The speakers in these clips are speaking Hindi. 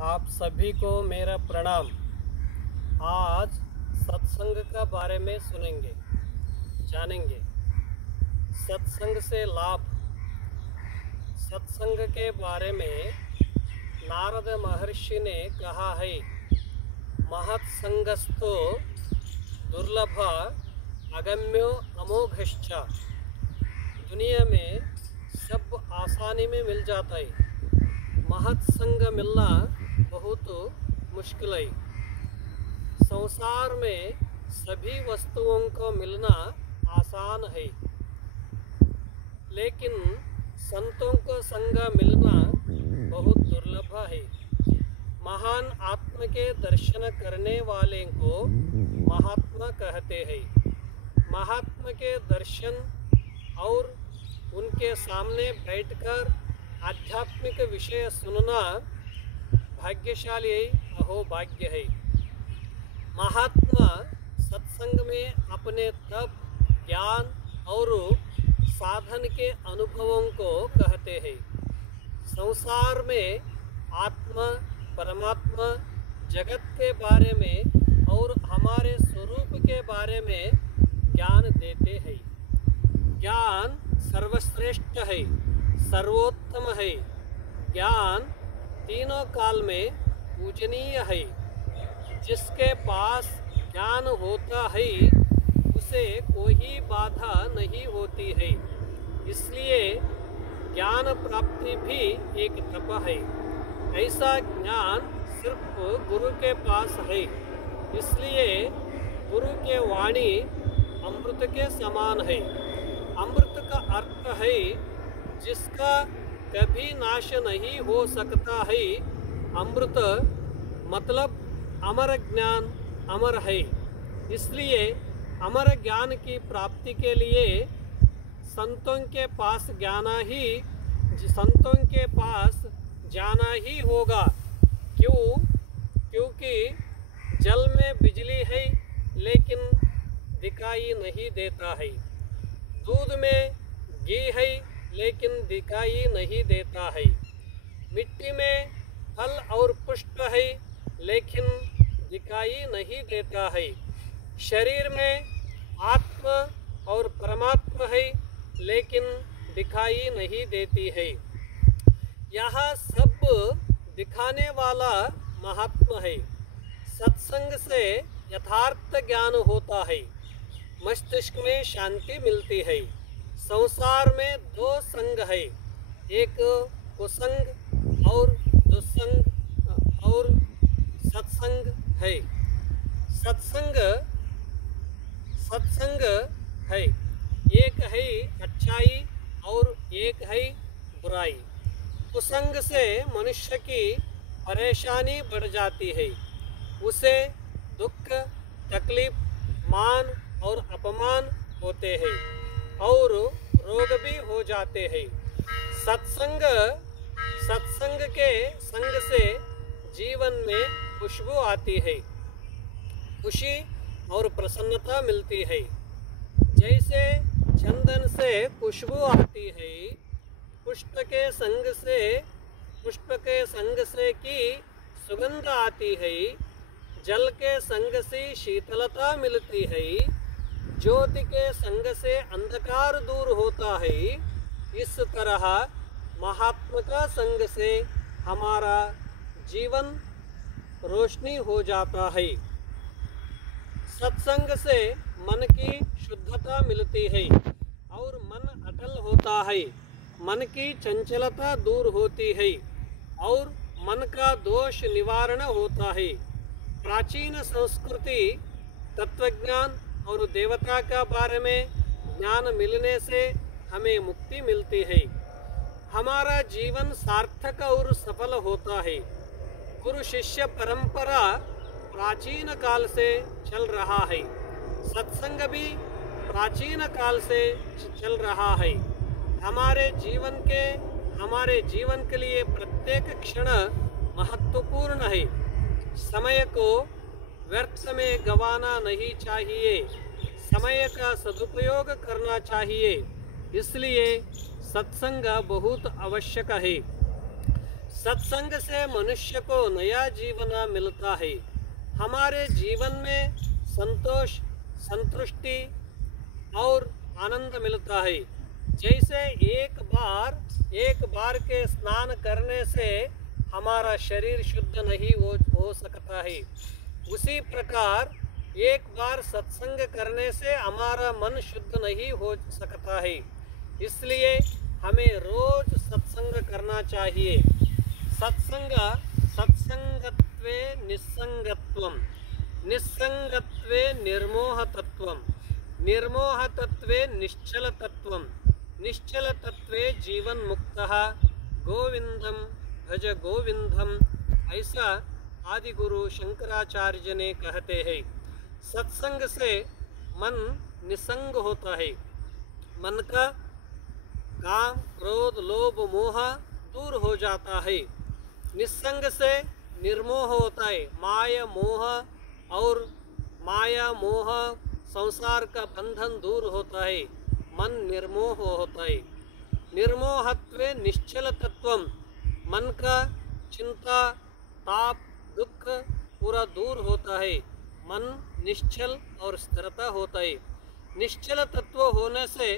आप सभी को मेरा प्रणाम। आज सत्संग का बारे में सुनेंगे, जानेंगे। सत्संग से लाभ। सत्संग के बारे में नारद महर्षि ने कहा है, महत्संगस्थो दुर्लभ अगम्यो अमोघश्च। दुनिया में सब आसानी में मिल जाता है, महत्संग मिलना बहुत मुश्किल है। संसार में सभी वस्तुओं को मिलना आसान है, लेकिन संतों को संग मिलना बहुत दुर्लभ है। महान आत्मा के दर्शन करने वाले को महात्मा कहते हैं। महात्मा के दर्शन और उनके सामने बैठकर आध्यात्मिक विषय सुनना भाग्यशाली है, अहोभाग्य है। महात्मा सत्संग में अपने तप, ज्ञान और साधन के अनुभवों को कहते हैं। संसार में आत्मा, परमात्मा, जगत के बारे में और हमारे स्वरूप के बारे में ज्ञान देते हैं। ज्ञान सर्वश्रेष्ठ है, सर्वोत्तम है। ज्ञान तीनों काल में पूजनीय है। जिसके पास ज्ञान होता है उसे कोई बाधा नहीं होती है। इसलिए ज्ञान प्राप्ति भी एक तप है। ऐसा ज्ञान सिर्फ गुरु के पास है। इसलिए गुरु के वाणी अमृत के समान है। अमृत का अर्थ है जिसका कभी नाश नहीं हो सकता है। अमृत मतलब अमर ज्ञान अमर है। इसलिए अमर ज्ञान की प्राप्ति के लिए संतों के पास जाना ही होगा। क्योंकि जल में बिजली है लेकिन दिखाई नहीं देता है। दूध में घी है लेकिन दिखाई नहीं देता है। मिट्टी में फल और पुष्प है लेकिन दिखाई नहीं देता है। शरीर में आत्मा और परमात्मा है लेकिन दिखाई नहीं देती है। यह सब दिखाने वाला महात्मा है। सत्संग से यथार्थ ज्ञान होता है, मस्तिष्क में शांति मिलती है। संसार में दो संग है, एक कुसंग और दुसंग और सत्संग है। सत्संग है, एक है अच्छाई और एक है बुराई। कुसंग से मनुष्य की परेशानी बढ़ जाती है। उसे दुख, तकलीफ, मान और अपमान होते हैं और रोग भी हो जाते हैं। सत्संग के संग से जीवन में खुशबू आती है, खुशी और प्रसन्नता मिलती है। जैसे चंदन से खुशबू आती है, पुष्प के संग से की सुगंध आती है, जल के संग से शीतलता मिलती है, ज्योति के संग से अंधकार दूर होता है। इस तरह महात्मा का संग से हमारा जीवन रोशनी हो जाता है। सत्संग से मन की शुद्धता मिलती है और मन अटल होता है। मन की चंचलता दूर होती है और मन का दोष निवारण होता है। प्राचीन संस्कृति, तत्वज्ञान और देवता का बारे में ज्ञान मिलने से हमें मुक्ति मिलती है। हमारा जीवन सार्थक और सफल होता है। गुरु शिष्य परंपरा प्राचीन काल से चल रहा है। सत्संग भी प्राचीन काल से चल रहा है। हमारे जीवन के लिए प्रत्येक क्षण महत्वपूर्ण है। समय को व्यर्थ में गंवाना नहीं चाहिए। समय का सदुपयोग करना चाहिए। इसलिए सत्संग बहुत आवश्यक है। सत्संग से मनुष्य को नया जीवन मिलता है। हमारे जीवन में संतोष, संतुष्टि और आनंद मिलता है। जैसे एक बार के स्नान करने से हमारा शरीर शुद्ध नहीं हो सकता है, उसी प्रकार एक बार सत्संग करने से हमारा मन शुद्ध नहीं हो सकता है। इसलिए हमें रोज सत्संग करना चाहिए। सत्संगत्वे निस्संगत्वम, निस्संगत्वे निर्मोहतत्वम, निर्मोहतत्वे निश्चलतत्वम, निश्चलतत्वे जीवन मुक्तः, गोविंदम भज गोविंदम, ऐसा आदि गुरु शंकराचार्य ने कहते हैं। सत्संग से मन निसंग होता है। मन का काम, क्रोध, लोभ, मोह दूर हो जाता है। निस्संग से निर्मोह होता है। माया मोह संसार का बंधन दूर होता है। मन निर्मोह होता है। निर्मोहत्वे निश्चल तत्वम, मन का चिंता, ताप, दुख पूरा दूर होता है। मन निश्चल और स्थिरता होता है। निश्चल तत्व होने से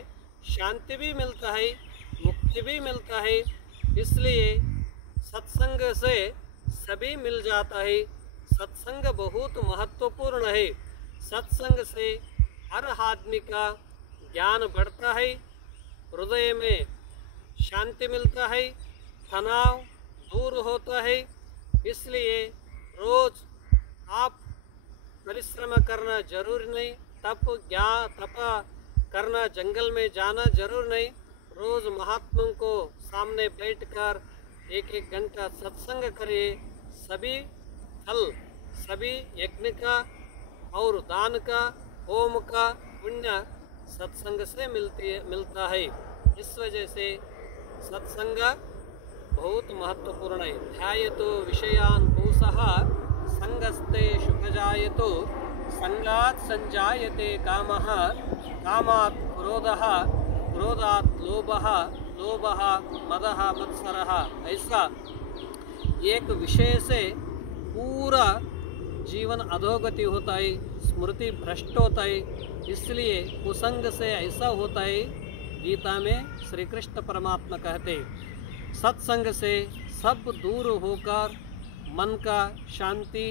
शांति भी मिलता है, मुक्ति भी मिलता है। इसलिए सत्संग से सभी मिल जाता है। सत्संग बहुत महत्वपूर्ण है। सत्संग से हर आदमी का ज्ञान बढ़ता है, हृदय में शांति मिलता है, तनाव दूर होता है। इसलिए रोज आप परिश्रम करना जरूर नहीं, तप करना, जंगल में जाना जरूर नहीं। रोज महात्माओं को सामने बैठकर एक घंटा सत्संग करिए। सभी फल, सभी यज्ञ का और दान का, होम का पुण्य सत्संग से मिलता है। इस वजह से सत्संग बहुत महत्वपूर्ण है। ध्यायतो विषयान् पूषः संगस्ते सुखजायतो, संगात् संजायते कामः, कामात् क्रोधः, क्रोधात् लोभः, लोभः मदः मत्सरः। ऐसा एक विषय से पूरा जीवन अधोगति होता है, स्मृति भ्रष्ट होता है। इसलिए कुसंग से ऐसा होता है, गीता में श्री कृष्ण परमात्मा कहते, सत्संग से सब दूर होकर मन का शांति,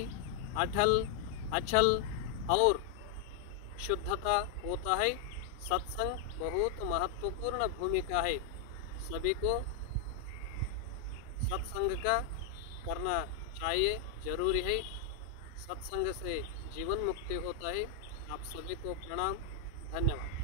अचल और शुद्धता होता है। सत्संग बहुत महत्वपूर्ण भूमिका है। सभी को सत्संग का करना चाहिए, जरूरी है। सत्संग से जीवन मुक्ति होता है। आप सभी को प्रणाम, धन्यवाद।